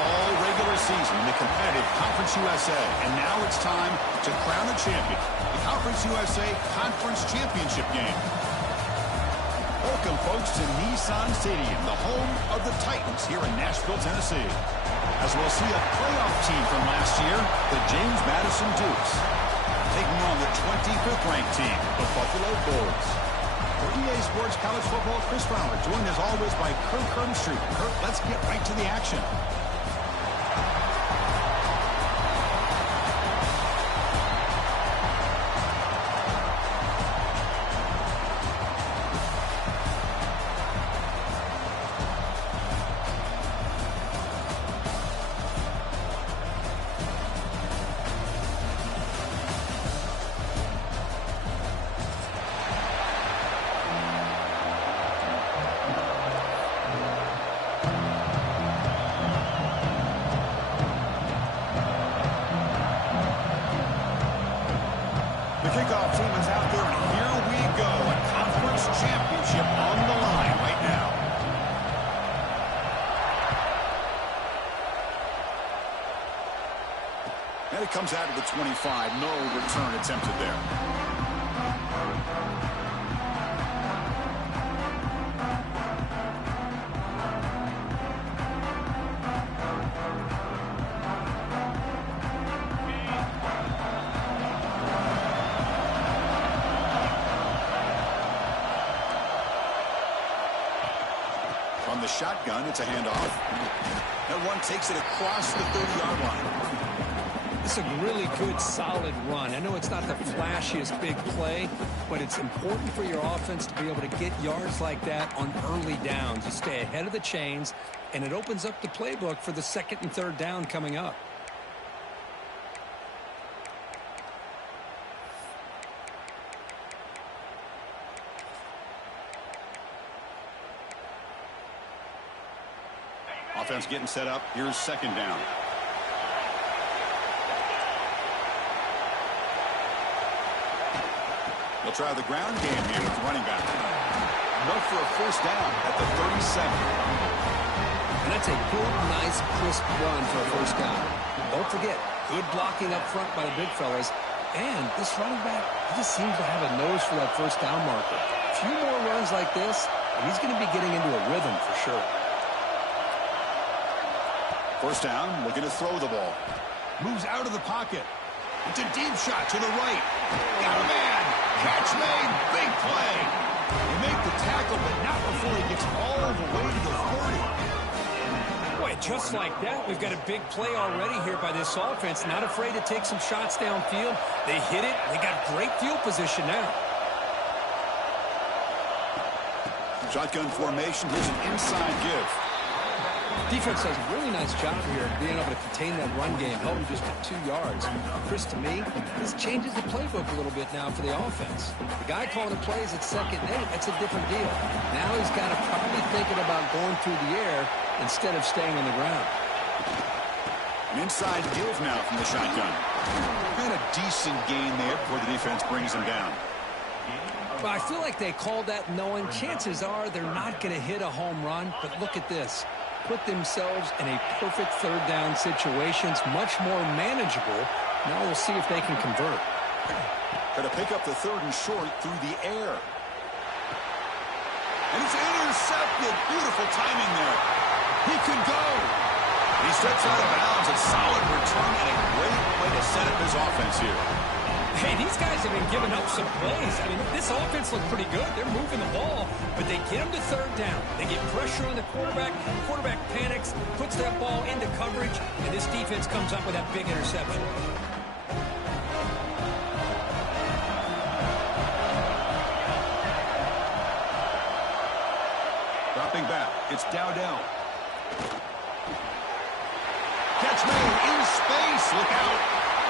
all regular season in the competitive Conference USA. And now it's time to crown a champion. The Conference USA Conference Championship game. Welcome, folks, to Nissan Stadium, the home of the Titans here in Nashville, Tennessee. As we'll see a playoff team from last year, the James Madison Dukes, taking on the 25th ranked team, the Buffalo Bulls. For EA Sports College Football, Chris Fowler, joined as always by Kirk Herbstreit. Kirk, let's get right to the action. Kickoff team is out there, and here we go. A conference championship on the line right now. And it comes out of the 25. No return attempted there. On the shotgun, it's a handoff. That one takes it across the 30-yard line. It's a really good, solid run. I know it's not the flashiest big play, but it's important for your offense to be able to get yards like that on early downs. You stay ahead of the chains, and it opens up the playbook for the second and third down coming up. Offense getting set up. Here's second down. They'll try the ground game here with running back. Look for a first down at the 37. And that's a good, nice, crisp run for a first down. Don't forget, good blocking up front by the big fellas. And this running back, he just seems to have a nose for that first down marker. A few more runs like this, and he's going to be getting into a rhythm for sure. First down, looking to throw the ball. Moves out of the pocket. It's a deep shot to the right. Got a man. Catch made. Big play. You make the tackle, but not before he gets all the way to the 40. Boy, just like that, we've got a big play already here by this offense. Not afraid to take some shots downfield. They hit it. They got great field position now. Shotgun formation. Here's an inside give. Defense does a really nice job here being able to contain that run game, held him just for 2 yards. Chris, to me, this changes the playbook a little bit now for the offense. The guy calling the plays at second and 8, that's a different deal. Now he's got to probably thinking about going through the air instead of staying on the ground. An inside give now from the shotgun. And a decent gain there before the defense brings him down. Well, I feel like they called that knowing chances are they're not going to hit a home run, but look at this. Put themselves in a perfect third down situation. It's much more manageable. Now we'll see if they can convert. Got to pick up the third and short through the air. And it's intercepted. Beautiful timing there. He could go. He steps out of bounds. A solid return and a great way to set up his offense here. Hey, these guys have been giving up some plays. I mean, this offense looked pretty good. They're moving the ball, but they get them to third down. They get pressure on the quarterback. Quarterback panics, puts that ball into coverage, and this defense comes up with that big interception. Dropping back. It's Dowdell. Catch made in space. Look out.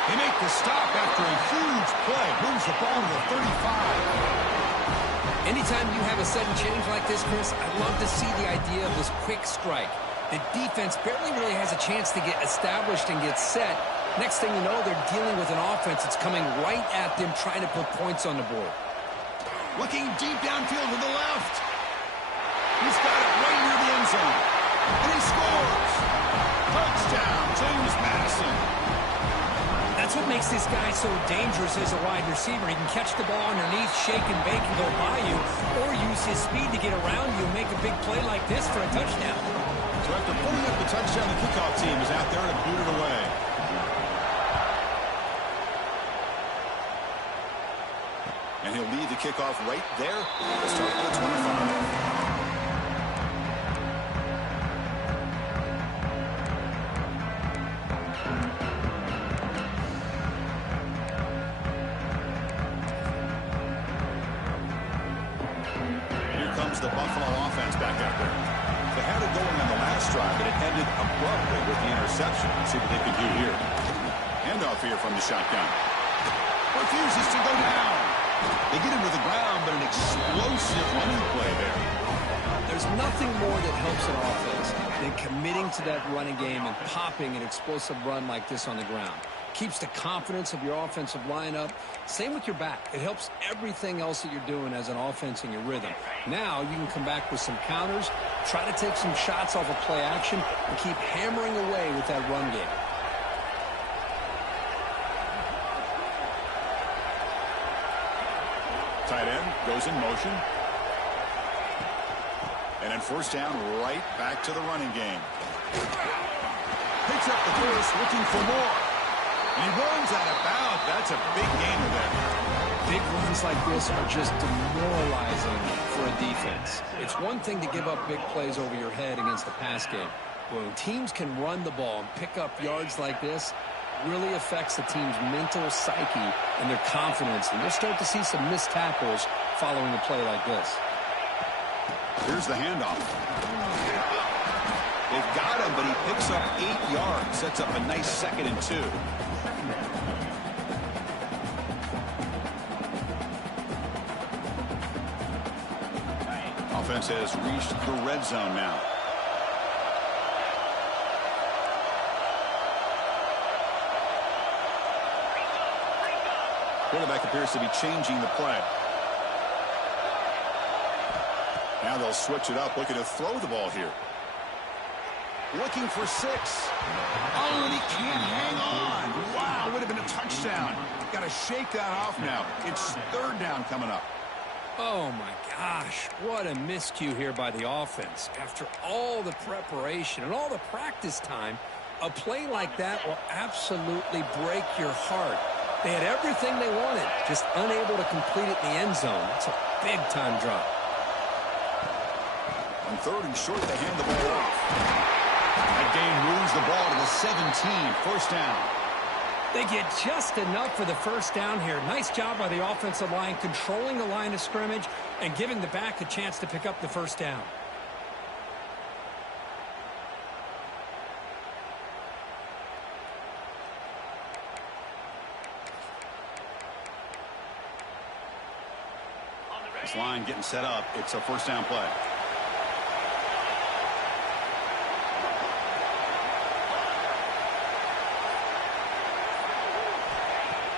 They make the stop after a huge play. Moves the ball to the 35. Anytime you have a sudden change like this, Chris, I'd love to see the idea of this quick strike. The defense barely really has a chance to get established and get set. Next thing you know, they're dealing with an offense that's coming right at them, trying to put points on the board. Looking deep downfield to the left. He's got it right near the end zone. And he scores. Touchdown, James Madison. That's what makes this guy so dangerous as a wide receiver. He can catch the ball underneath, shake and bake, and go by you, or use his speed to get around you and make a big play like this for a touchdown. So after putting up the touchdown, the kickoff team is out there to boot it away. And he'll lead the kickoff right there. We'll start at the 25. The Buffalo offense back out there. They had it going on the last drive, but it ended abruptly with the interception. Let's see what they can do here. Handoff here from the shotgun. Refuses to go down. They get him to the ground, but an explosive running play there. There's nothing more that helps an offense than committing to that running game and popping an explosive run like this on the ground. Keeps the confidence of your offensive lineup. Same with your back. It helps everything else that you're doing as an offense in your rhythm. Now you can come back with some counters, try to take some shots off of play action, and keep hammering away with that run game. Tight end goes in motion. And then first down, right back to the running game. Picks up the first, looking for more. And he runs out of bounds. That's a big gainer there. Big runs like this are just demoralizing for a defense. It's one thing to give up big plays over your head against the pass game. But when teams can run the ball and pick up yards like this, it really affects the team's mental psyche and their confidence. And you'll start to see some missed tackles following a play like this. Here's the handoff. They've got him, but he picks up 8 yards. Sets up a nice 2nd and 2. Offense has reached the red zone now. Quarterback appears to be changing the play. Now they'll switch it up, looking to throw the ball here. Looking for 6. Oh, and he can't hang on. Wow, would have been a touchdown. Got to shake that off now. It's 3rd down coming up. Oh, my gosh. What a miscue here by the offense. After all the preparation and all the practice time, a play like that will absolutely break your heart. They had everything they wanted, just unable to complete it in the end zone. It's a big-time drop. On 3rd and short, they hand the ball off. That game moves the ball to the 17. First down. They get just enough for the first down here. Nice job by the offensive line, controlling the line of scrimmage and giving the back a chance to pick up the first down. This line getting set up. It's a first down play.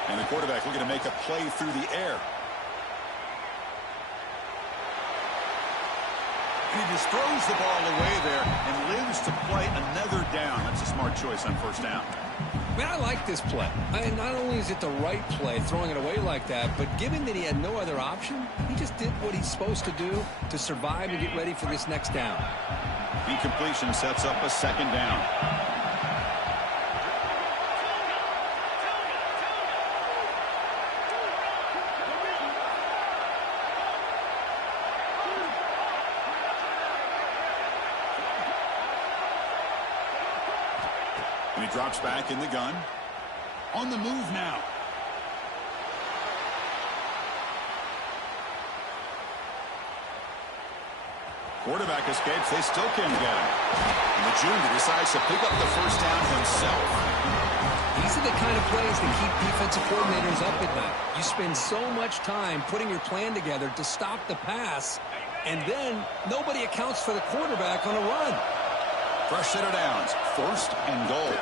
And the quarterback looking to make a play through the air. And he just throws the ball away there and lives to play another down. That's a smart choice on first down. Man, I like this play. Not only is it the right play, throwing it away like that, but given that he had no other option, he just did what he's supposed to do to survive and get ready for this next down. Incompletion sets up a 2nd down. And he drops back in the gun. On the move now. Quarterback escapes. They still can't get him. And the junior decides to pick up the first down himself. These are the kind of plays that keep defensive coordinators up at night. You spend so much time putting your plan together to stop the pass, and then nobody accounts for the quarterback on a run. Fresh set of downs. 1st and goal.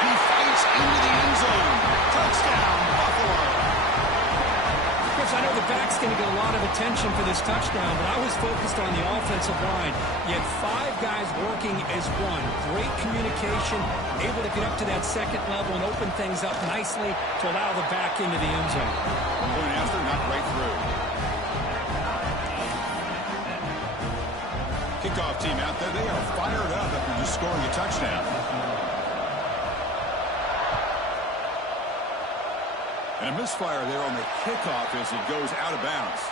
He fights into the end zone. Touchdown, Buffalo. Coach, I know the back's going to get a lot of attention for this touchdown, but I was focused on the offensive line. You had 5 guys working as one. Great communication, able to get up to that second level and open things up nicely to allow the back into the end zone. Point after, not right through. Kickoff team out there, they are fired up after just scoring a touchdown. And a misfire there on the kickoff as it goes out of bounds.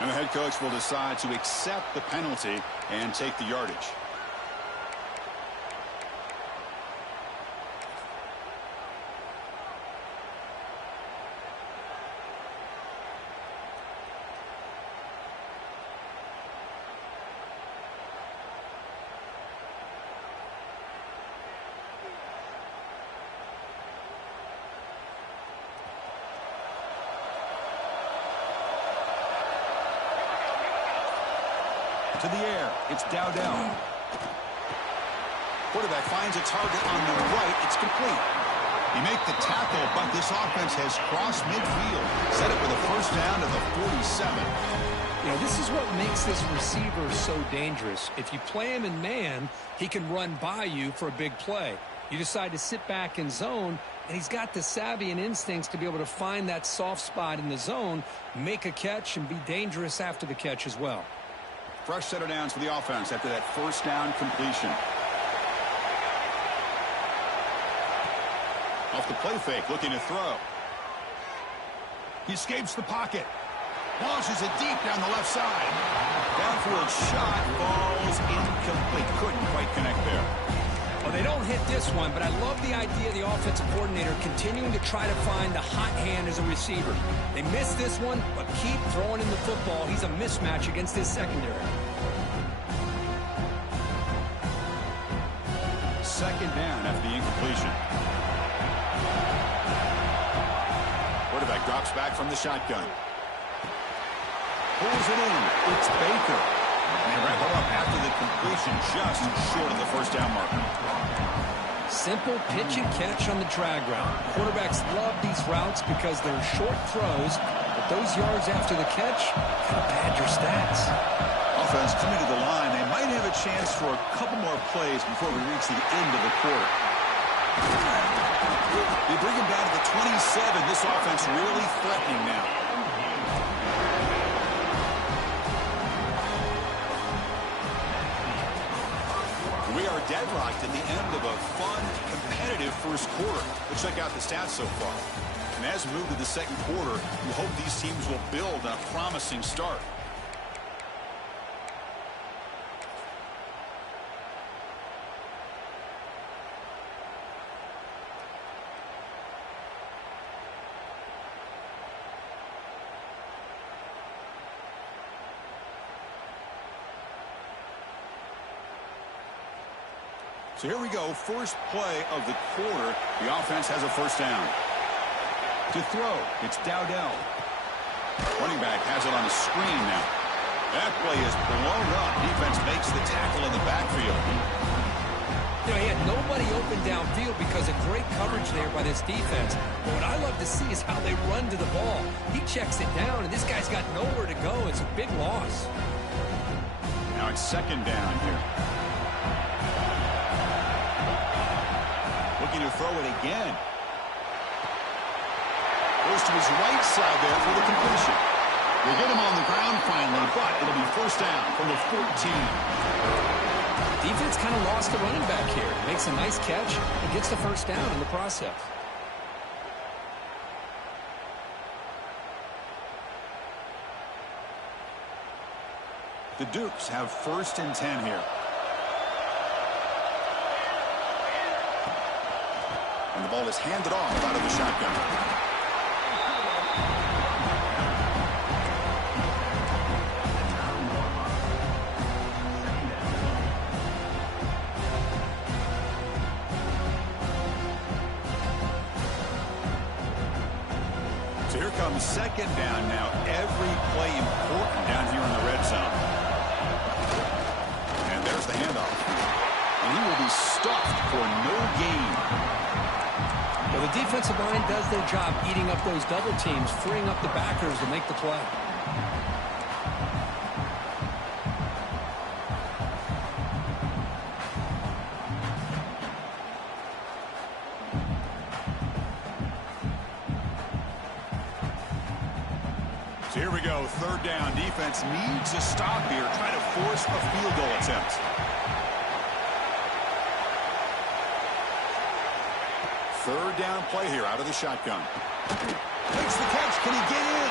And the head coach will decide to accept the penalty and take the yardage. To the air, it's Dowdell. Quarterback finds a target on the right. It's complete. You make the tackle, but this offense has crossed midfield. Set it with a first down to the 47. You know, this is what makes this receiver so dangerous. If you play him in man, he can run by you for a big play. You decide to sit back in zone, and he's got the savvy and instincts to be able to find that soft spot in the zone, make a catch, and be dangerous after the catch as well. Fresh set of downs for the offense after that first down completion. Off the play fake, looking to throw. He escapes the pocket. Launches it deep down the left side. Downfield shot falls incomplete. Couldn't quite connect there. Well, they don't hit this one, but I love the idea of the offensive coordinator continuing to try to find the hot hand as a receiver. They missed this one, but keep throwing in the football. He's a mismatch against his secondary. Second down after the incompletion. Quarterback drops back from the shotgun. Pulls it in. It's Baker. And they wrap it up after the completion, just short of the first down marker. Simple pitch and catch on the drag route. Quarterbacks love these routes because they're short throws, but those yards after the catch kind of pad your stats. Offense coming to the line. They might have a chance for a couple more plays before we reach the end of the quarter. They bring him down to the 27. This offense really threatening now. We are deadlocked at the end of a fun, competitive first quarter. Let's check out the stats so far. And as we move to the second quarter, we hope these teams will build on a promising start. So here we go, first play of the quarter. The offense has a first down. To throw, it's Dowdell. Running back has it on the screen now. That play is blown up. Defense makes the tackle in the backfield. You know, he had nobody open downfield because of great coverage there by this defense. But what I love to see is how they run to the ball. He checks it down, and this guy's got nowhere to go. It's a big loss. Now it's second down here. Looking to throw it again. Goes to his right side there for the completion. They get him on the ground finally, but it'll be first down from the 14. Defense kind of lost the running back here. Makes a nice catch and gets the first down in the process. The Dukes have first and 10 here. And the ball is handed off out of the shotgun. So here comes second down now. Every play important down here in the red zone. And there's the handoff. And he will be stuffed for no gain. Well, the defensive line does their job eating up those double teams, freeing up the backers to make the play. So here we go, third down. Defense needs a stop here, trying to force a field goal attempt. Third down play here out of the shotgun. Makes the catch. Can he get in?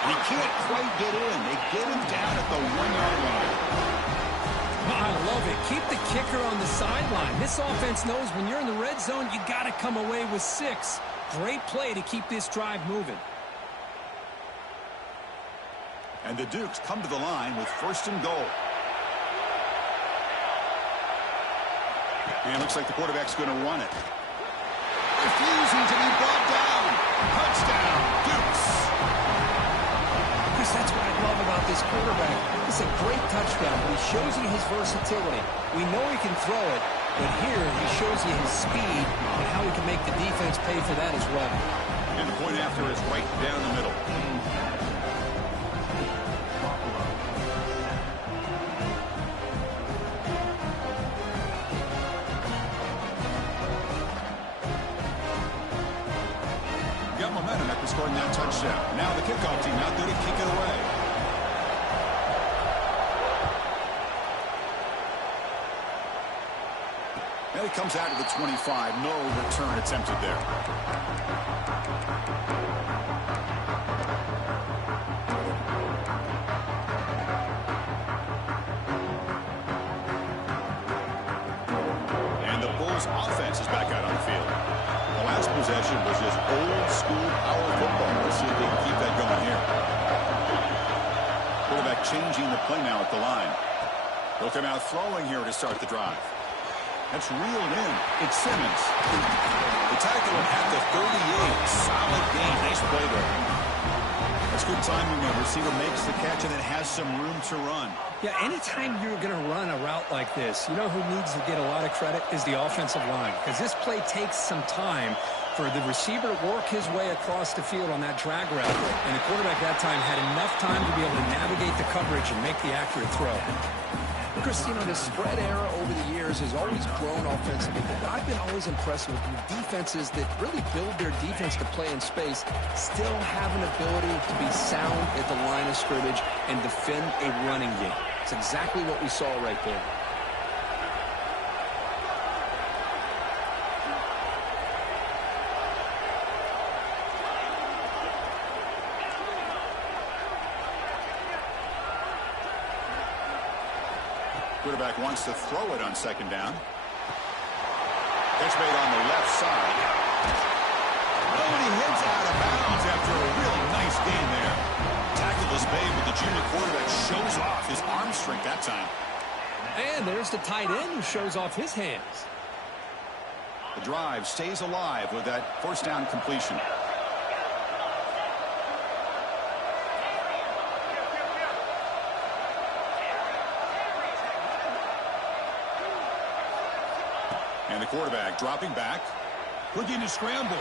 And he can't quite get in. They get him down at the 1-yard line. I love it. Keep the kicker on the sideline. This offense knows when you're in the red zone, you got to come away with 6. Great play to keep this drive moving. And the Dukes come to the line with first and goal. And it looks like the quarterback's going to run it. Refusing to be brought down. Touchdown, Dukes. Chris, that's what I love about this quarterback. It's a great touchdown, but he shows you his versatility. We know he can throw it, but here he shows you his speed and how he can make the defense pay for that as well. And the point after is right down the middle. Momentum after scoring that touchdown. Now the kickoff team out there to kick it away. And it comes out to the 25. No return attempted there. And the Bulls offense is back out on the field. The last possession was just old-school power football. Let's see if they can keep that going here. Quarterback changing the play now at the line. They'll come out throwing here to start the drive. That's reeled in. It's Simmons. The tackle at the 38. Solid gain. Nice play there. That's good timing. The receiver makes the catch and then has some room to run. Yeah, anytime you're going to run a route like this, you know who needs to get a lot of credit is the offensive line. Because this play takes some time for the receiver to work his way across the field on that drag route. And the quarterback that time had enough time to be able to navigate the coverage and make the accurate throw. Chris, you know, the spread era over the years has always grown offensively, but I've been always impressed with defenses that really build their defense to play in space, still have an ability to be sound at the line of scrimmage and defend a running game. It's exactly what we saw right there. Quarterback wants to throw it on second down. Catch made on the left side. Oh, and he heads out of bounds after a really nice gain there. Tackle is made, but the junior quarterback shows off his arm strength that time. And there's the tight end who shows off his hands. The drive stays alive with that first down completion. And the quarterback dropping back, looking to scramble.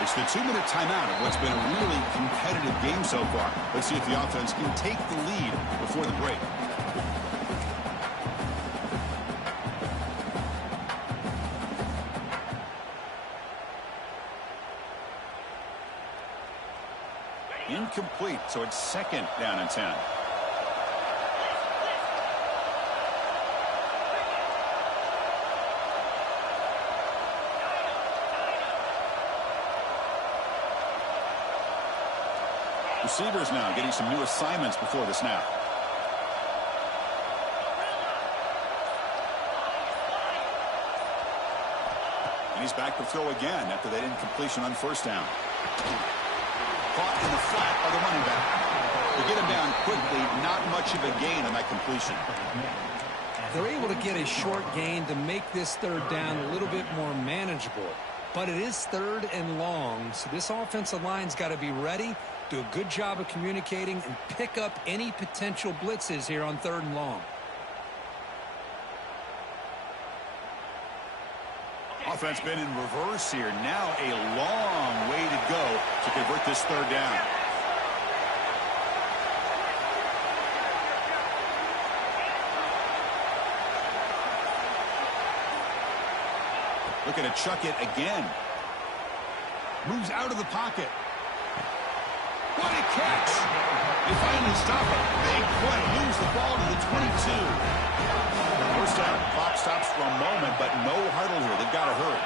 It's the 2-minute timeout of what's been a really competitive game so far. Let's see if the offense can take the lead before the break. Incomplete, so it's second down and 10. Receivers now getting some new assignments before the snap. And he's back to throw again after that incompletion on first down. Caught in the flat by the running back. They get him down quickly, not much of a gain on that completion. They're able to get a short gain to make this third down a little bit more manageable. But it is third and long, so this offensive line's got to be ready, do a good job of communicating, and pick up any potential blitzes here on third and long. offense been in reverse here. Now a long way to go to convert this third down. Looking to chuck it again. Moves out of the pocket. What a catch! They finally stop it. Big play. Lose the ball to the 22. First down. Clock stops for a moment, but no huddle here. They've got to hurry.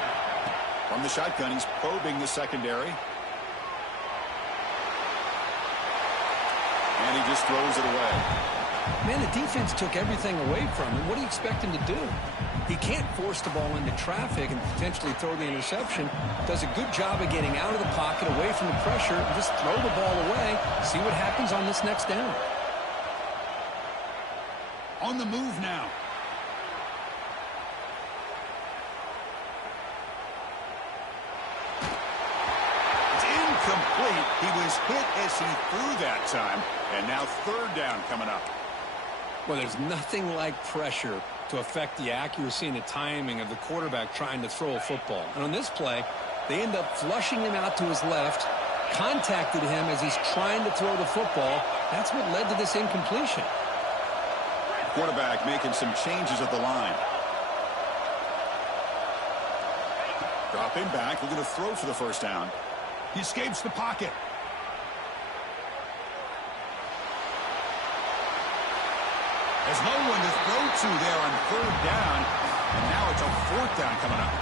From the shotgun, he's probing the secondary. And he just throws it away. Man, the defense took everything away from him. What do you expect him to do? He can't force the ball into traffic and potentially throw the interception. Does a good job of getting out of the pocket, away from the pressure, and just throw the ball away. See what happens on this next down. On the move now. It's incomplete. He was hit as he threw that time. And now third down coming up. Well, there's nothing like pressure to affect the accuracy and the timing of the quarterback trying to throw a football. And on this play, they end up flushing him out to his left, contacted him as he's trying to throw the football. That's what led to this incompletion. Quarterback making some changes at the line. Dropping back, looking to throw for the first down. He escapes the pocket. There's no one to throw to there on third down, and now it's a fourth down coming up.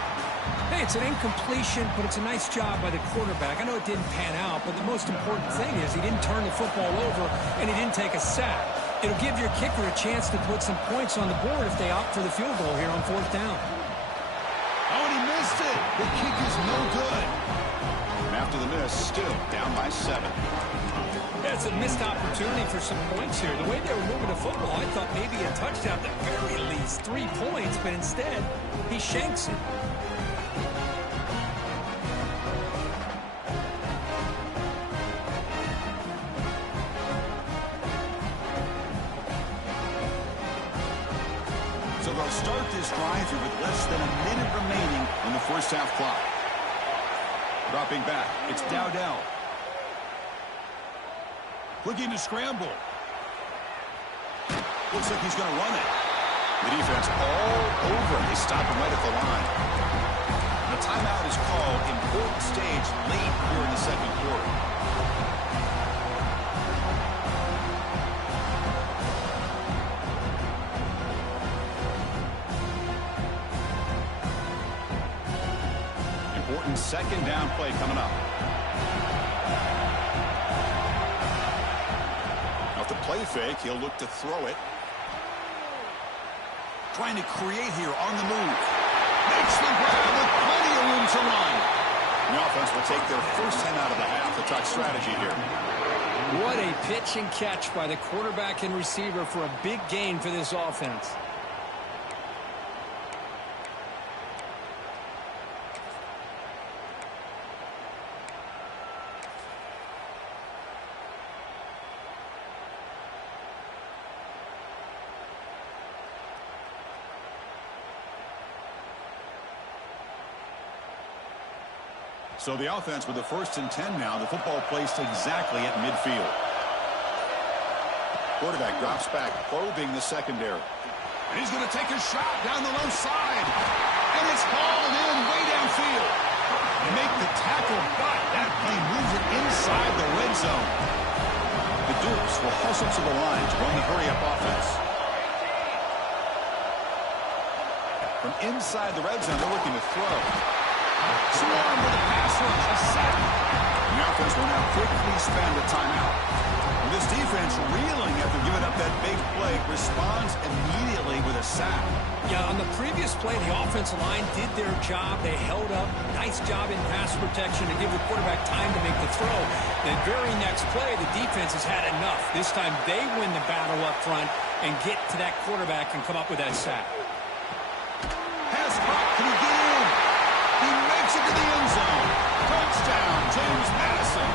Hey, it's an incompletion, but it's a nice job by the quarterback. I know it didn't pan out, but the most important thing is he didn't turn the football over, and he didn't take a sack. It'll give your kicker a chance to put some points on the board if they opt for the field goal here on fourth down. Oh, and he missed it. The kick is no good. And after the miss, still down by 7. That's a missed opportunity for some points here. The way they were moving the football, I thought maybe a touchdown at the very least, 3 points, but instead, he shanks it. So they'll start this drive here with less than a minute remaining on the first half clock. Dropping back, it's Dowdell. Looking to scramble. Looks like he's going to run it. The defense all over him. They stop him right at the line. And a timeout is called. Important stage late here in the second quarter. Important second down play coming up. Play fake, he'll look to throw it. Trying to create here on the move. Makes the grab with plenty of room to run. The offense will take their first 10 out of the half to talk strategy here. What a pitch and catch by the quarterback and receiver for a big gain for this offense. So the offense with the first and 10 now. The football placed exactly at midfield. Quarterback drops back, probing the secondary. And he's going to take a shot down the low side. And it's hauled in way downfield. They make the tackle, but that play moves it inside the red zone. The Dukes will hustle to the line to run the hurry-up offense. From inside the red zone, they're looking to throw. Swarm with a pass rush, a sack. The offense will now quickly spend a timeout. And this defense, reeling after giving up that big play, responds immediately with a sack. Yeah, on the previous play, the offensive line did their job. They held up. Nice job in pass protection to give the quarterback time to make the throw. The very next play, the defense has had enough. This time, they win the battle up front and get to that quarterback and come up with that sack. Pass caught. Can he get in? He makes it to the end zone. Touchdown, James Madison.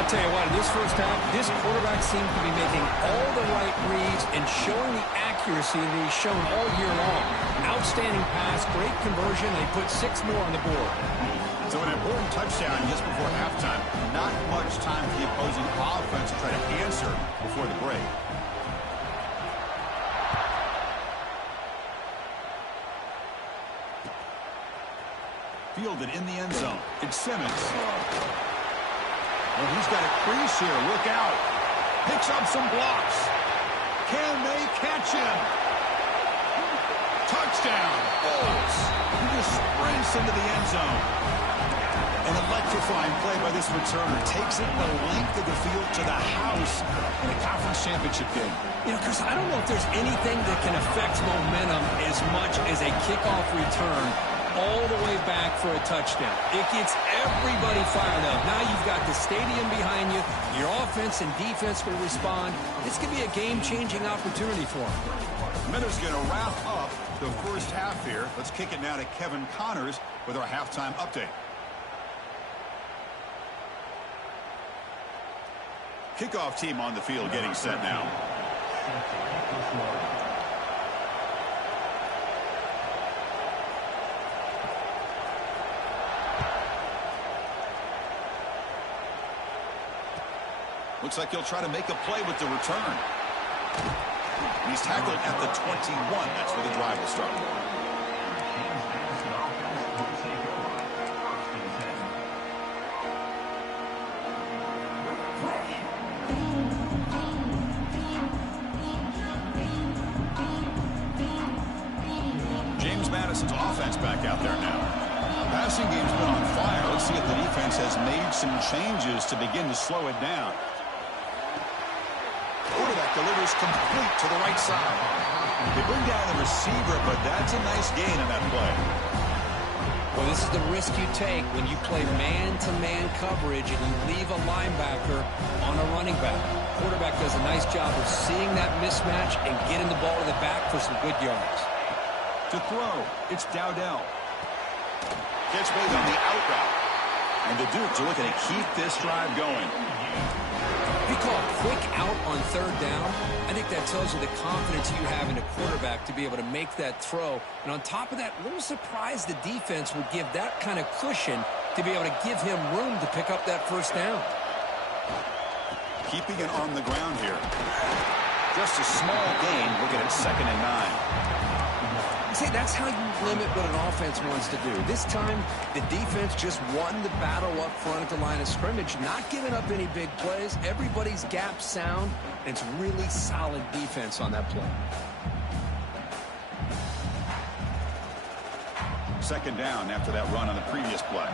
I'll tell you what, in this first half, this quarterback seems to be making all the right reads and showing the accuracy that he's shown all year long. Outstanding pass, great conversion, and he put 6 more on the board. So an important touchdown just before halftime. Not much time for the opposing offense to try to answer before the break. Fielded in the end zone. It's Simmons. Well, he's got a crease here. Look out. Picks up some blocks. Can they catch him? Touchdown. Bulls. He just sprints into the end zone. An electrifying play by this returner. Takes it the length of the field to the house in a conference championship game. You know, Chris, I don't know if there's anything that can affect momentum as much as a kickoff return all the way back for a touchdown. It gets everybody fired up. Now you've got the stadium behind you. Your offense and defense will respond. This could be a game-changing opportunity for them. Minutes going to wrap up the first half here. Let's kick it now to Kevin Connors with our halftime update. Kickoff team on the field getting set now. Looks like he'll try to make a play with the return. He's tackled at the 21. That's where the drive will start. James Madison's offense back out there now. Passing game's been on fire. Let's see if the defense has made some changes to begin to slow it down. Quarterback delivers complete to the right side. They bring down the receiver, but that's a nice gain on that play. Well, this is the risk you take when you play man-to-man coverage and you leave a linebacker on a running back. Quarterback does a nice job of seeing that mismatch and getting the ball to the back for some good yards. To throw, it's Dowdell. Gets made on the out route. And the Dukes are looking to keep this drive going. If you call a quick out on third down, I think that tells you the confidence you have in a quarterback to be able to make that throw. And on top of that, a little surprised the defense would give that kind of cushion to be able to give him room to pick up that first down. Keeping it on the ground here. Just a small gain, looking at 2nd and 9. See, that's how you limit what an offense wants to do. This time, the defense just won the battle up front at the line of scrimmage, not giving up any big plays. Everybody's gap sound, and it's really solid defense on that play. 2nd down after that run on the previous play.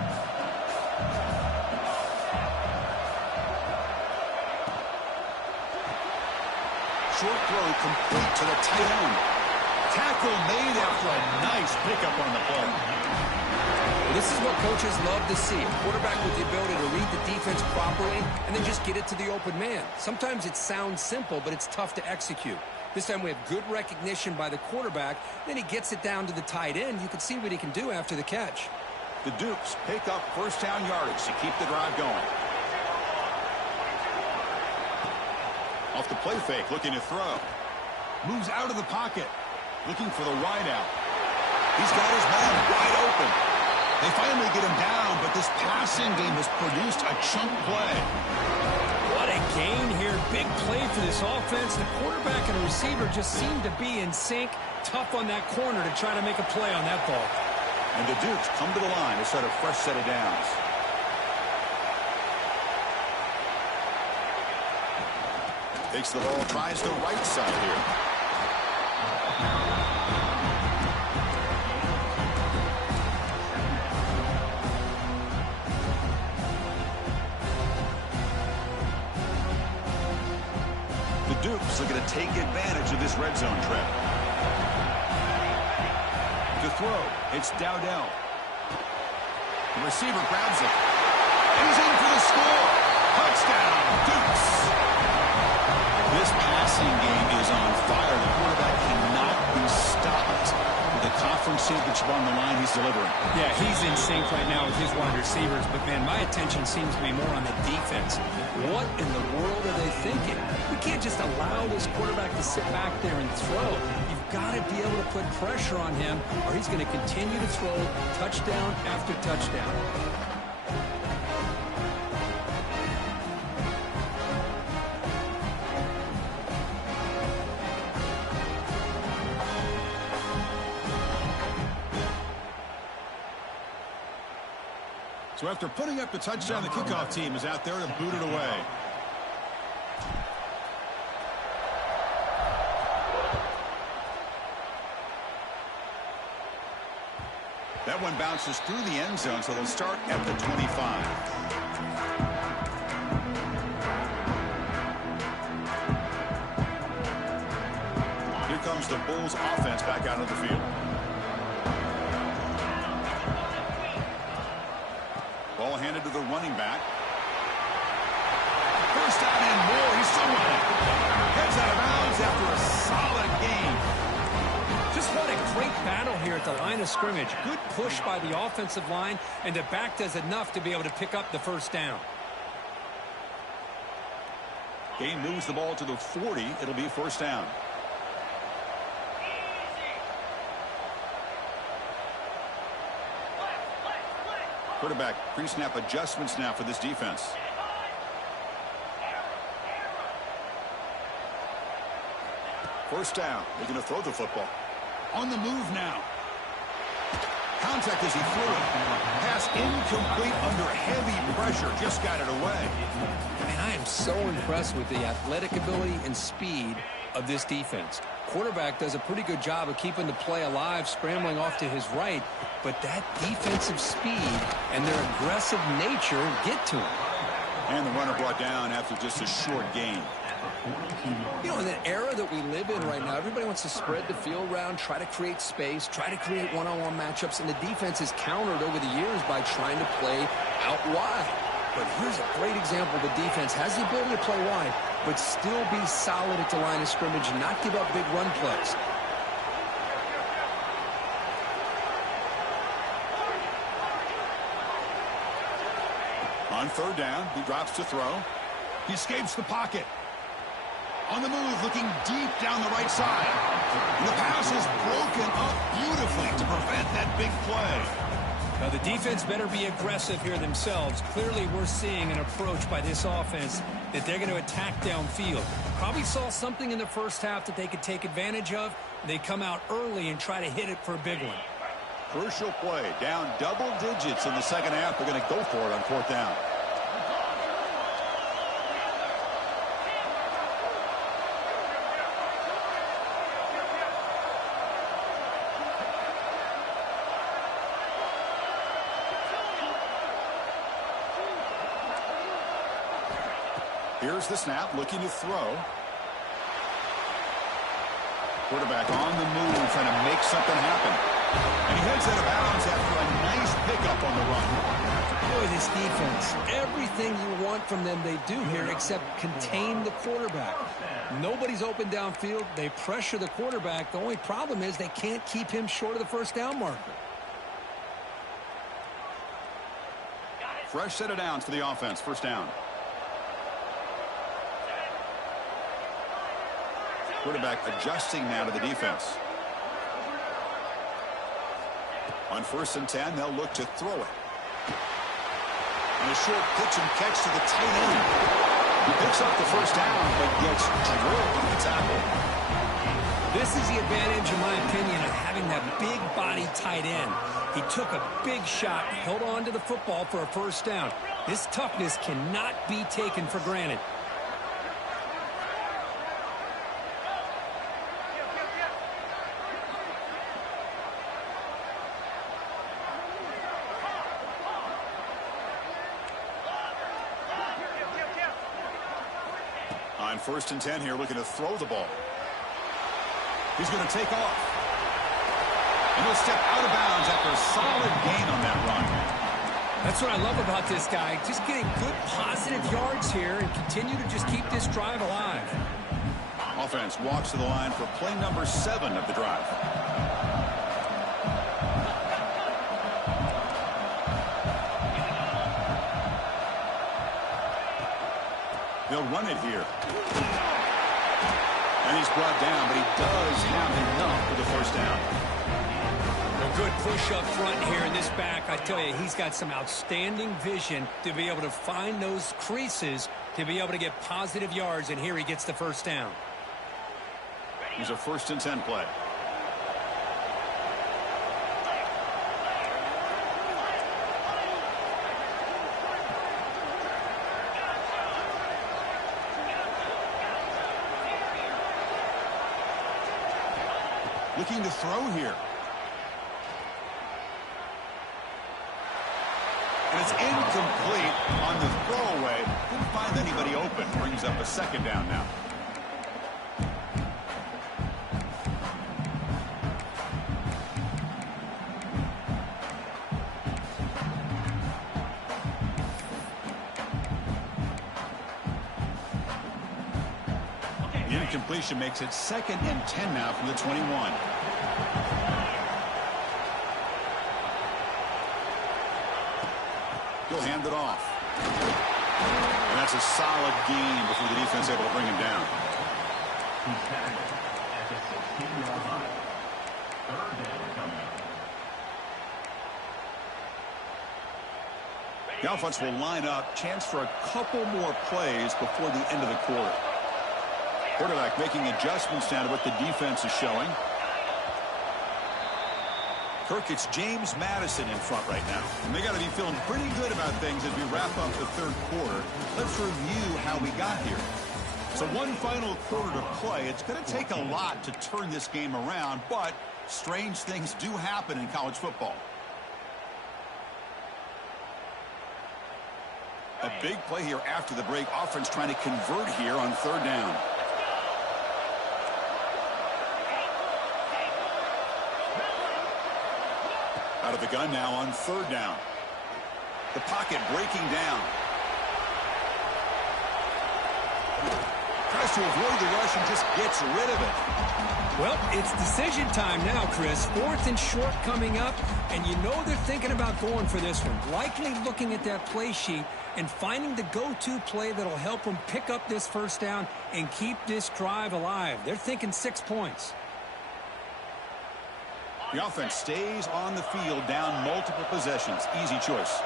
Short throw complete to the tight end. Tackle made after a nice pickup on the play. Well, this is what coaches love to see. A quarterback with the ability to read the defense properly and then just get it to the open man. Sometimes it sounds simple, but it's tough to execute. This time we have good recognition by the quarterback. Then he gets it down to the tight end. You can see what he can do after the catch. The Dukes pick up first down yardage to keep the drive going. Off the play fake, looking to throw. Moves out of the pocket. Looking for the wide out. He's got his man wide open. They finally get him down, but this passing game has produced a chunk play. What a gain here. Big play for this offense. The quarterback and the receiver just seem to be in sync. Tough on that corner to try to make a play on that ball. And the Dukes come to the line to start a fresh set of downs. Takes the ball, tries the right side here. The Dukes looking to take advantage of this red zone trap. To throw, it's Dowdell. The receiver grabs it. And he's in for the score. Touchdown, Dukes. This passing game is on fire. The quarterback cannot be stopped with a conference championship on the line, he's delivering. Yeah, he's in sync right now with his wide receivers, but, man, my attention seems to be more on the defense. What in the world are they thinking? We can't just allow this quarterback to sit back there and throw. You've got to be able to put pressure on him, or he's going to continue to throw touchdown after touchdown. So after putting up the touchdown, the kickoff team is out there to boot it away. That one bounces through the end zone, so they'll start at the 25. Here comes the Bulls offense back out of the field. Ball handed to the running back. First down and more. He's still running. Heads out of bounds after a solid gain. Just what a great battle here at the line of scrimmage. Good push by the offensive line, and the back does enough to be able to pick up the first down. Game moves the ball to the 40. It'll be first down. Quarterback pre-snap adjustments now for this defense. First down. They're going to throw the football. On the move now. Contact as he threw it. Pass incomplete under heavy pressure. Just got it away. Man, I am so impressed with the athletic ability and speed of this defense. Quarterback does a pretty good job of keeping the play alive, scrambling off to his right, but that defensive speed and their aggressive nature get to him. And the runner brought down after just a short gain. You know, in the era that we live in right now, everybody wants to spread the field around, try to create space, try to create one-on-one matchups, and the defense is countered over the years by trying to play out wide. But here's a great example. The defense has the ability to play wide, but still be solid at the line of scrimmage and not give up big run plays. On third down, he drops to throw. He escapes the pocket. On the move, looking deep down the right side. And the pass is broken up beautifully to prevent that big play. Now, the defense better be aggressive here themselves. Clearly, we're seeing an approach by this offense that they're going to attack downfield. Probably saw something in the first half that they could take advantage of. They come out early and try to hit it for a big one. Crucial play. Down double digits in the second half. They're going to go for it on fourth down. Here's the snap, looking to throw. Quarterback on the move, trying to make something happen. And he heads out of bounds after a nice pickup on the run. Boy, this defense, everything you want from them they do here except contain the quarterback. Nobody's open downfield. They pressure the quarterback. The only problem is they can't keep him short of the first down marker. Fresh set of downs for the offense, first down. Quarterback adjusting now to the defense. On first and 10, they'll look to throw it. And a short pitch and catch to the tight end. He picks up the first down, but gets drilled on the tackle. This is the advantage, in my opinion, of having that big body tight end. He took a big shot, held on to the football for a first down. This toughness cannot be taken for granted. On first and 10 here, looking to throw the ball. He's going to take off. And he'll step out of bounds after a solid gain on that run. That's what I love about this guy. Just getting good positive yards here and continue to just keep this drive alive. Offense walks to the line for play number 7 of the drive. They'll run it here. And he's brought down, but he does have enough for the first down. A good push up front here in this back. I tell you, he's got some outstanding vision to be able to find those creases, to be able to get positive yards, and here he gets the first down. Here's a 1st and 10 play. Looking to throw here. And it's incomplete on the throwaway. Didn't find anybody open. Brings up a 2nd down now. The incompletion makes it 2nd and 10 now from the 21. He'll hand it off. And that's a solid gain before the defense able to bring him down. He's tackled at the 16-yard line. 3rd down coming up. The offense will line up. Chance for a couple more plays before the end of the quarter. Quarterback making adjustments now to what the defense is showing. Kirk, it's James Madison in front right now. And they got to be feeling pretty good about things as we wrap up the 3rd quarter. Let's review how we got here. So one final quarter to play. It's going to take a lot to turn this game around, but strange things do happen in college football. A big play here after the break. Offense trying to convert here on 3rd down. Out of the gun now on 3rd down. The pocket breaking down. Tries to avoid the rush and just gets rid of it. Well, it's decision time now, Chris. 4th and short coming up, and you know they're thinking about going for this one. Likely looking at that play sheet and finding the go-to play that'll help them pick up this first down and keep this drive alive. They're thinking 6 points. The offense stays on the field, down multiple possessions. Easy choice.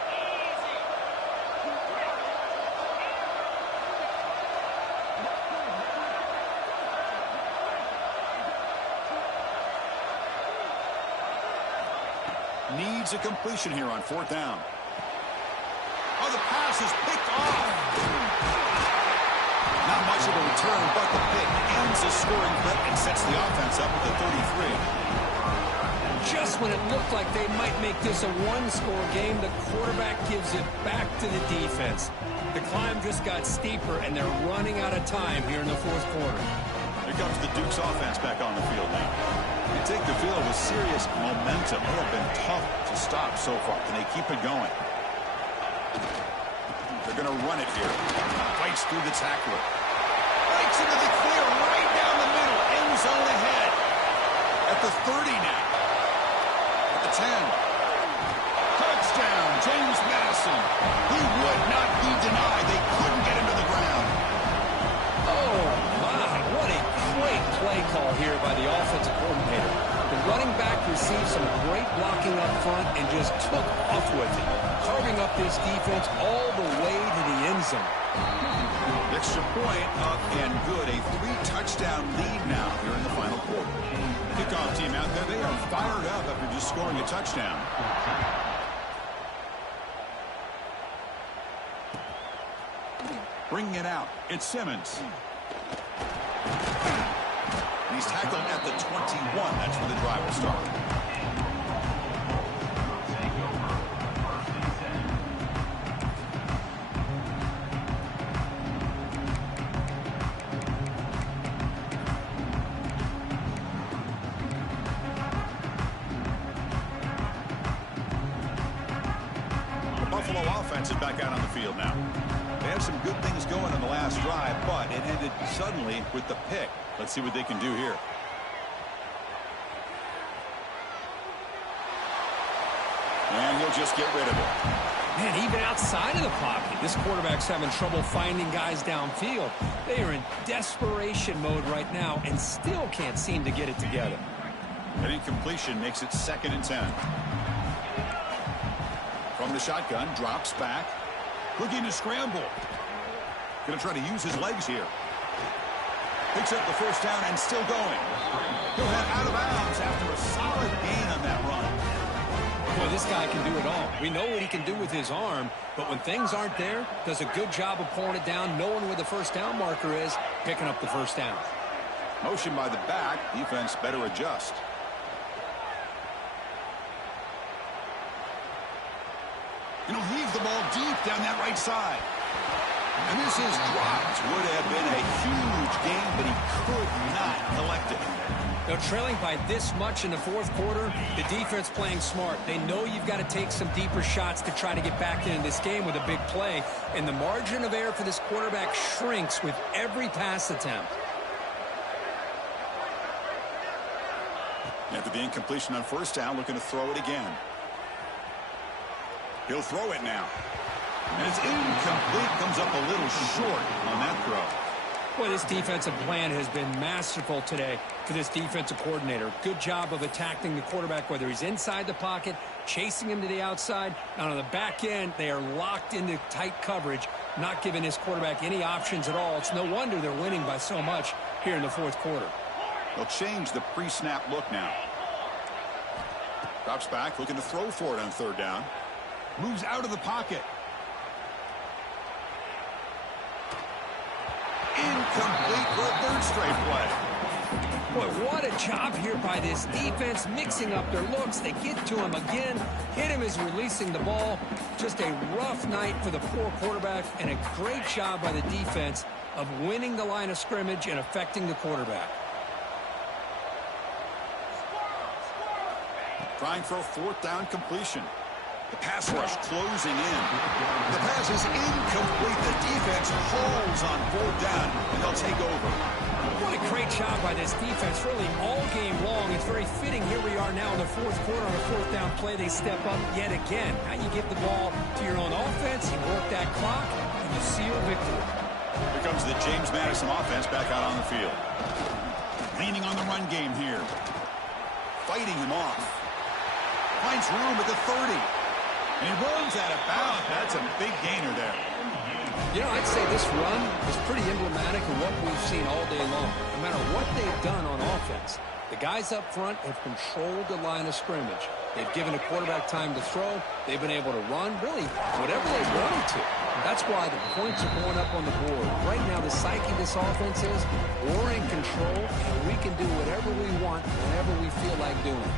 Needs a completion here on 4th down. Oh, the pass is picked off. Not much of a return, but the pick ends the scoring clip and sets the offense up with a 33. Just when it looked like they might make this a one-score game, the quarterback gives it back to the defense. The climb just got steeper, and they're running out of time here in the 4th quarter. Here comes the Duke's offense back on the field now. They take the field with serious momentum. They have been tough to stop so far. Can they keep it going? They're going to run it here. Fights through the tackler. Fights into the clear right down the middle. End zone ahead. At the 30 now. 10. Touchdown, James Madison. He would not be denied. They couldn't get him to the ground. Oh, my. What a great play call here by the offensive coordinator. The running back received some great blocking up front and just took off with it, carving up this defense all the way to the end zone. Extra point up and good. A 3-touchdown lead now here in the final quarter. Kickoff team out there, they are fired up after just scoring a touchdown. Bringing it out, it's Simmons. And he's tackled at the 21. That's where the drive will start. Offense is back out on the field now. They have some good things going on the last drive, but it ended suddenly with the pick. Let's see what they can do here. And he'll just get rid of it. Man, even outside of the pocket, this quarterback's having trouble finding guys downfield. They are in desperation mode right now and still can't seem to get it together. An incompletion makes it 2nd and 10. From the shotgun, drops back. Looking to scramble. Going to try to use his legs here. Picks up the first down and still going. He'll head out of bounds after a solid gain on that run. Boy, this guy can do it all. We know what he can do with his arm, but when things aren't there, does a good job of pulling it down, knowing where the first down marker is, picking up the first down. Motion by the back. Defense better adjust. And he'll heave the ball deep down that right side. And this is dropped. Would have been a huge gain, but he could not collect it. Now, trailing by this much in the fourth quarter, the defense playing smart. They know you've got to take some deeper shots to try to get back into this game with a big play. And the margin of error for this quarterback shrinks with every pass attempt. After the incompletion on first down, looking to throw it again. He'll throw it now. And it's incomplete. Comes up a little short on that throw. Boy, this defensive plan has been masterful today for this defensive coordinator. Good job of attacking the quarterback, whether he's inside the pocket, chasing him to the outside. And on the back end, they are locked into tight coverage, not giving his quarterback any options at all. It's no wonder they're winning by so much here in the fourth quarter. They'll change the pre-snap look now. Drops back, looking to throw for it on third down. Moves out of the pocket. Incomplete for a third straight play. Boy, what a job here by this defense, mixing up their looks. They get to him again. Hit him as releasing the ball. Just a rough night for the poor quarterback, and a great job by the defense of winning the line of scrimmage and affecting the quarterback. Trying for a fourth down completion. The pass rush closing in. The pass is incomplete. The defense holds on fourth down, and they'll take over. What a great job by this defense, really all game long. It's very fitting. Here we are now in the fourth quarter on a fourth down play. They step up yet again. Now you give the ball to your own offense, you work that clock, and you seal victory. Here comes the James Madison offense back out on the field. Leaning on the run game here. Fighting him off. Finds room at the 30. And he runs out of bounds. That's a big gainer there. You know, I'd say this run is pretty emblematic of what we've seen all day long. No matter what they've done on offense, the guys up front have controlled the line of scrimmage. They've given a quarterback time to throw. They've been able to run, really, whatever they wanted to. That's why the points are going up on the board. Right now, the psyche of this offense is we're in control, and we can do whatever we want whenever we feel like doing it.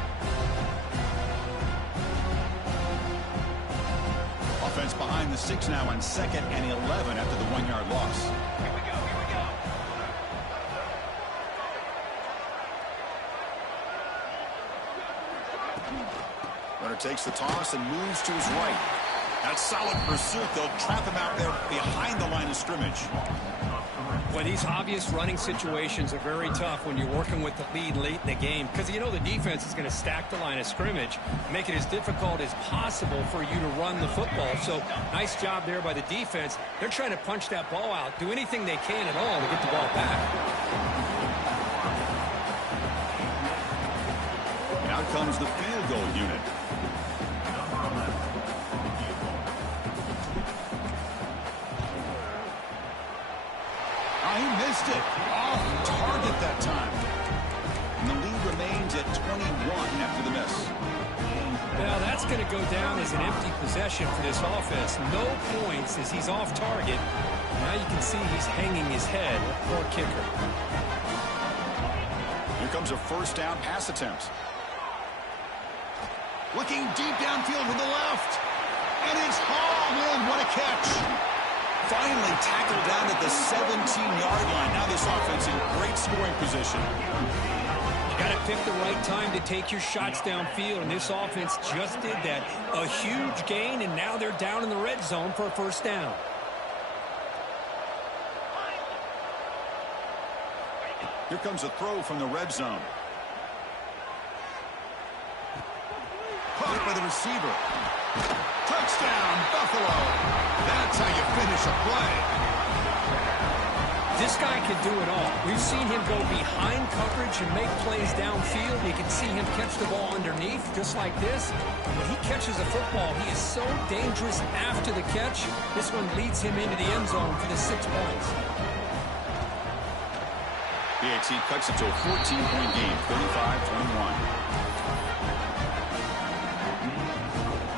Offense behind the 6 now on 2nd and 11 after the 1-yard loss. Here we go, here we go. Runner takes the toss and moves to his right. That's solid pursuit. They'll trap him out there behind the line of scrimmage. Well, these obvious running situations are very tough when you're working with the lead late in the game, because you know the defense is going to stack the line of scrimmage, make it as difficult as possible for you to run the football. So nice job there by the defense. They're trying to punch that ball out, do anything they can at all to get the ball back. And out comes the field goal unit. He missed it. Off target that time. And the lead remains at 21 after the miss. Well, that's going to go down as an empty possession for this offense. No points as he's off target. Now you can see he's hanging his head. Poor kicker. Here comes a first down pass attempt. Looking deep downfield to the left. And it's hauled in. What a catch. Finally tackled down at the 17-yard line. Now this offense in great scoring position. You got to pick the right time to take your shots downfield, and this offense just did that. A huge gain, and now they're down in the red zone for a first down. Here comes a throw from the red zone. Caught by the receiver. Touchdown, Buffalo. That's how you finish a play. This guy can do it all. We've seen him go behind coverage and make plays downfield. You can see him catch the ball underneath, just like this. When he catches a football, he is so dangerous after the catch. This one leads him into the end zone for the 6 points. PAT cuts it to a 14-point game, 35-21.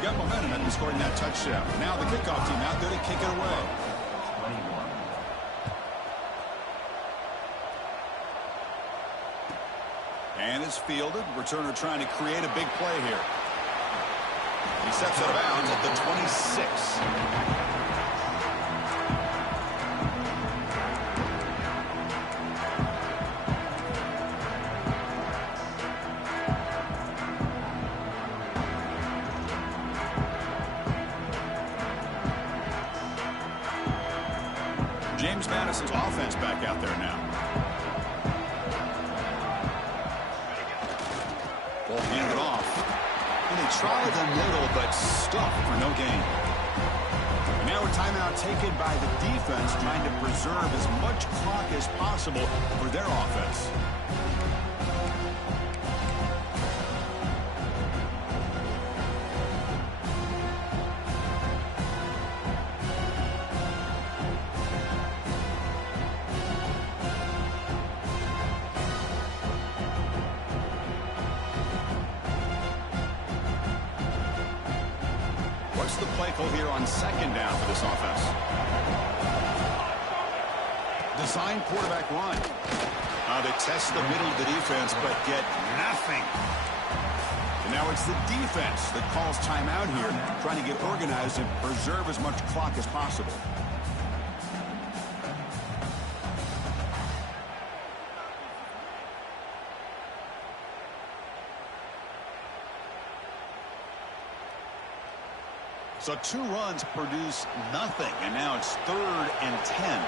Got momentum after scoring that touchdown. Now the kickoff team out there to kick it away. And it's fielded. Returner trying to create a big play here. He steps out of bounds at the 26. James Madison's offense back out there now. Ball handed off. And they tried the middle, but stuffed for no gain. Now a timeout taken by the defense, trying to preserve as much clock as possible for their offense. What's the play call here on second down for this offense? Design quarterback run. They test the middle of the defense, but get nothing. And now it's the defense that calls timeout here, trying to get organized and preserve as much clock as possible. So 2 runs produce nothing, and now it's 3rd and 10.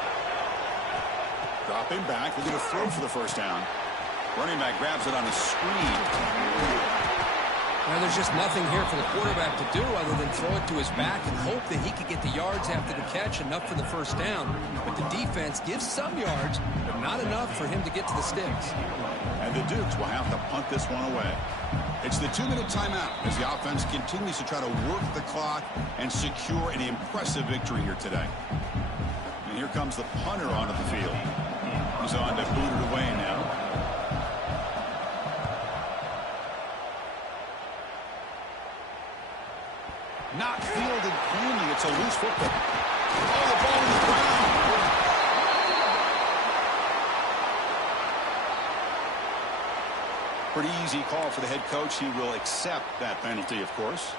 Dropping back, looking to throw for the first down. Running back grabs it on a screen. Well, there's just nothing here for the quarterback to do other than throw it to his back and hope that he could get the yards after the catch, enough for the first down. But the defense gives some yards, but not enough for him to get to the sticks. And the Dukes will have to punt this one away. It's the 2-minute timeout as the offense continues to try to work the clock and secure an impressive victory here today. And here comes the punter onto the field. He's on to boot it away now. Not fielded cleanly. It's a loose football. Oh, the ball in the ground. Pretty easy call for the head coach. He will accept that penalty, of course.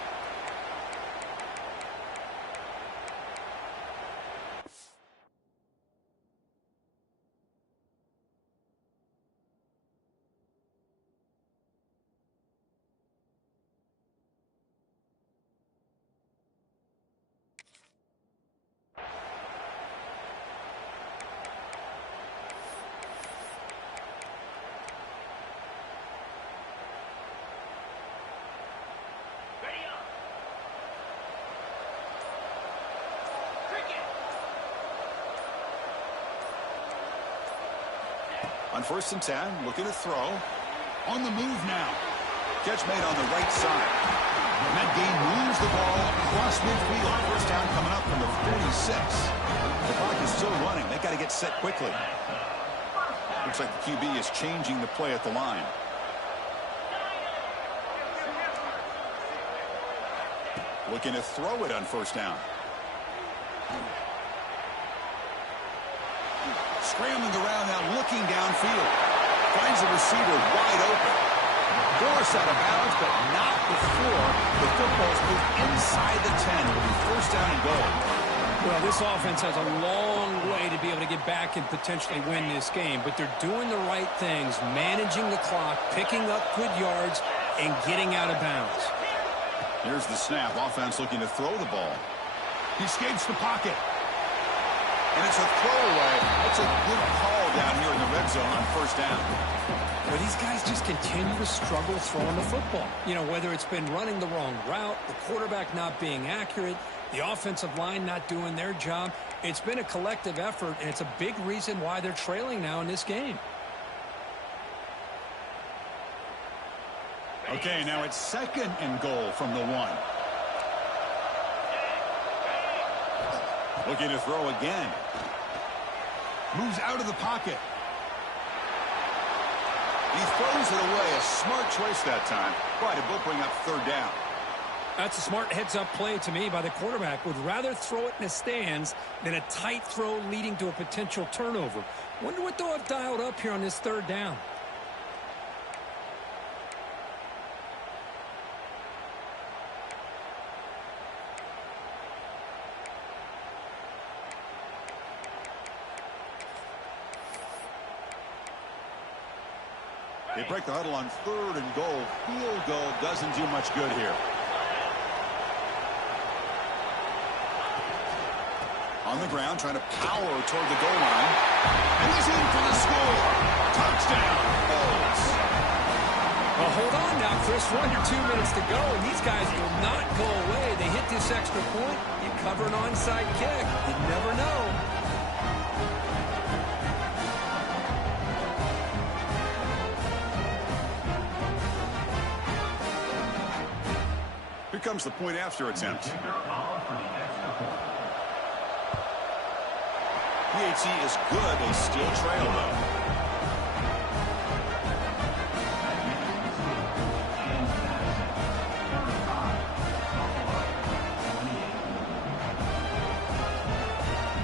On 1st and 10, looking to throw. On the move now. Catch made on the right side. And that game moves the ball across midfield. First down coming up from the 46. The clock is still running. They got to get set quickly. Looks like the QB is changing the play at the line. Looking to throw it on 1st down. Scrambling around now, looking downfield. Finds the receiver wide open. Forced out of bounds, but not before the football's moved inside the 10. It'll be 1st down and goal. Well, this offense has a long way to be able to get back and potentially win this game, but they're doing the right things, managing the clock, picking up good yards, and getting out of bounds. Here's the snap. Offense looking to throw the ball. He escapes the pocket. And it's a throwaway. That's a good call down here in the red zone on first down. Well, these guys just continue to struggle throwing the football. You know, whether it's been running the wrong route, the quarterback not being accurate, the offensive line not doing their job. It's been a collective effort, and it's a big reason why they're trailing now in this game. Okay, now it's 2nd and goal from the 1. Looking to throw again. Moves out of the pocket. He throws it away. A smart choice that time. But it will bring up 3rd down. That's a smart heads-up play to me by the quarterback. Would rather throw it in the stands than a tight throw leading to a potential turnover. Wonder what they'll have dialed up here on this 3rd down. They break the huddle on 3rd and goal. Field goal doesn't do much good here. On the ground, trying to power toward the goal line. And he's in for the score. Touchdown, Bolts. Well, hold on now, Chris. We're under 2 minutes to go, and these guys will not go away. They hit this extra point. You cover an onside kick. You never know. Here comes the point after attempt. PAT is good. They still trail, though.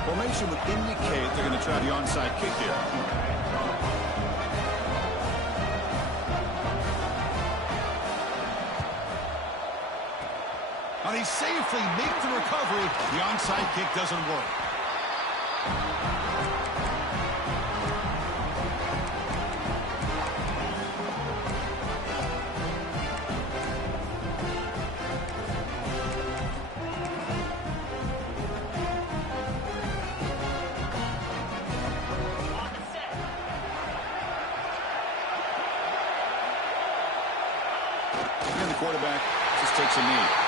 Formation would indicate they're going to try the onside kick here. Now they safely make the recovery. The onside kick doesn't work. And the quarterback just takes a knee.